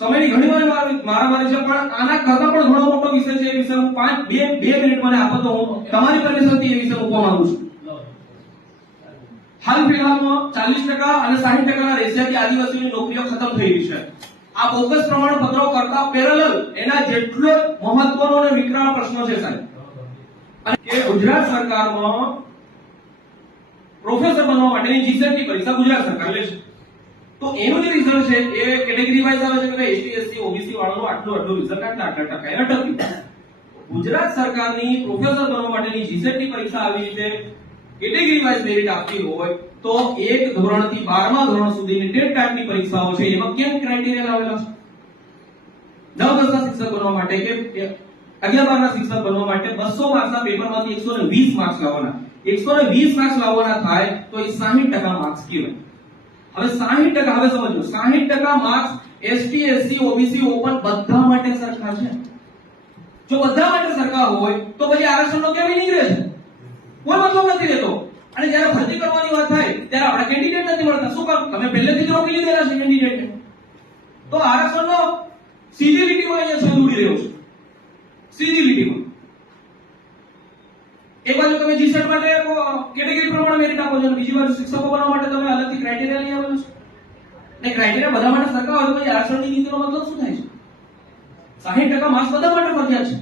સમયની ઘણી વાર મારામારી છે, પણ આના કરતા પણ ઘણો મોટો વિષય છે. એ વિષય હું 2 મિનિટ મને આપો તો હું તમારી પરમિશનથી એ વિષય મૂકવા માંગુ છું. હાલ ફિલહાલમાં 40% અને 60% ના રેશિયાથી આદિવાસીની નોકરીઓ ખતમ થઈ રહી છે. આ બોગસ પ્રમાણપત્રો કરતા પેરેલલ એના જેટલો મહત્વનો અને વિકરાળ પ્રશ્ન છે સાહેબ. અને કે ગુજરાત સરકારમાં પ્રોફેસર બનવા માટેની જીસેટની પરીક્ષા ગુજરાત સરકાર લે છે. તો એનું જે રિઝલ્ટ છે એ કેટેગરી વાઇઝ આવે છે કે એસટી એસસી ઓબીસી વાળાનું આટલું રિઝલ્ટ આટલા ટકા એ અટક્યું. ગુજરાત સરકારની પ્રોફેસર બનવા માટેની જીસેટની પરીક્ષા આવી રીતે કેટેગરી વાઇઝ મેરિટ આપતી હોય તો 1 ધોરણથી 12મા ધોરણ સુધીની ટેટ ટાટની પરીક્ષાઓ છે, એમાં કેમ ક્રાઇટેરિયા લાવેલા છે? 9-10 ના શિક્ષક બનવા માટે કે 11-12 ના શિક્ષક બનવા માટે 200 માર્ક્સના પેપરમાંથી 120 માર્ક્સ લાવવાના. 120 માર્ક્સ લાવવાના થાય તો એ 60% માર્ક્સ કહેવાય. હવે 60%, હવે સમજો, 60% marks ST SC OBC open બધા માટે સરખા છે. જો બધા માટે સરખા હોય તો પછી આરક્ષણનો કેમ નીકળે છે? કોઈ મતલબ નથી રહેતો. અને જ્યારે ભરતી કરવાની વાત થાય ત્યારે આપણા કેન્ડિડેટ નથી મળતા. શું કામ? તમે પહેલેથી જ રોકી લીધેલા છે કેન્ડિડેટને. તો આરક્ષણનો સીધી લીટીમાં અહીંયા છંદ ઉડી રહ્યો છે. સીધી લીટીમાં. એક બાજુ તમે જીસેટ માટે કેટેગરી પ્રમાણે મેરિટ આપો છો, બીજી બાજુ શિક્ષકો બનવા માટે તમે અલગથી ક્રાઇટેરિયા લઈ આવેલો છો. ને ક્રાઇટેરિયા બધા માટે સરખા હોય તો પછી આરક્ષણની નીતિનો મતલબ શું થાય છે? 60% માર્ક્સ બધા માટે ફરજિયાત છે.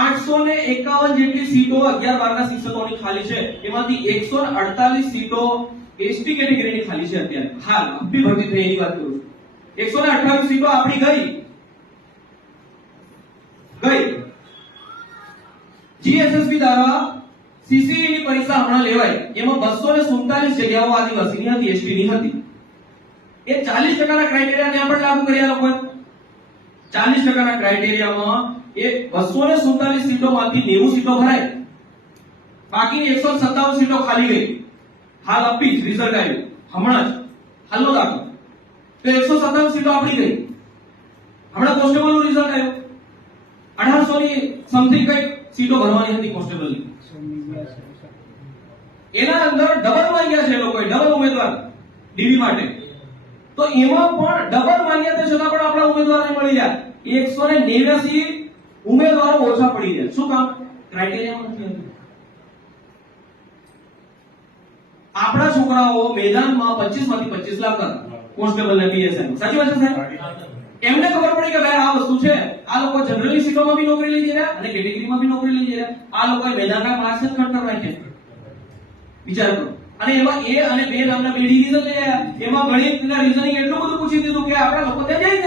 851 જેટલી સીટો 11-12 ના શિક્ષકોની ખાલી છે. એમાંથી 148 સીટો એસટી કેટેગરીની ખાલી છે અત્યારે. હાલ અભી ભરતી થઈ એની વાત કરું છું. 128 સીટો આપણી ગઈ. જીએસએસબી દ્વારા સીસીઈ ની પરીક્ષા હમણાં લેવાય. એમાં 247 જગ્યાઓ આદિવાસીની હતી, એસટી ની હતી. એ 40% ના ક્રાઇટેરિયા ત્યાં પણ લાગુ કર્યા લોકોએ. 40% ના ક્રાઇટેરિયામાં એ 247 સીટોમાંથી 90 સીટો ભરાય. બાકીની 157 સીટો ખાલી ગઈ. હાલ અપીલ રિઝલ્ટ આવ્યું હમણાં જ, હાલનો દાખલો. તો 157 સીટો આપણી ગઈ. હમણાં કોન્સ્ટેબલનું રિઝલ્ટ આવ્યું. 1800 ની સમથિંગ કઈ સીટો ભરવાની હતી કોન્સ્ટેબલની. એના અંદર ડબલ માં ગયા છે લોકોએ, ડબલ ઉમેદવાર ડીવી માટે. તો એમાં પણ ડબલ માંગ્યા તે છતાં પણ આપણા ઉમેદવારને મળી ગયા 189 ઉમેદવારો ઓછા પડી ગયા. શું કામ? ક્રાઇટેરિયામાં નથી હતું. આપણા છોકરાઓ મેદાનમાં 25 માંથી 25 લાખ કોન્સ્ટેબલ ને પીએસઆઈ. સાચી વાત છે સાહેબ? એમને ખબર પડી કે ભાઈ આ વસ્તુ છે. આ લોકો જનરલી સીટોમાં બી નોકરી લઈ જઈ રહ્યા અને કેટેગરીમાં બી નોકરી લઈ જઈ રહ્યા. આ લોકોએ મેદાનના માર્ક્સ જ ખર્ચ નાખ્યા. વિચાર કરો. અને એમાં એ અને બે નામના બે ડિવિઝન લઈ આવ્યા. એમાં ગણિતના રીઝનિંગ એટલું બધું પૂછી દીધું કે આપણા લોકો ત્યાં જઈ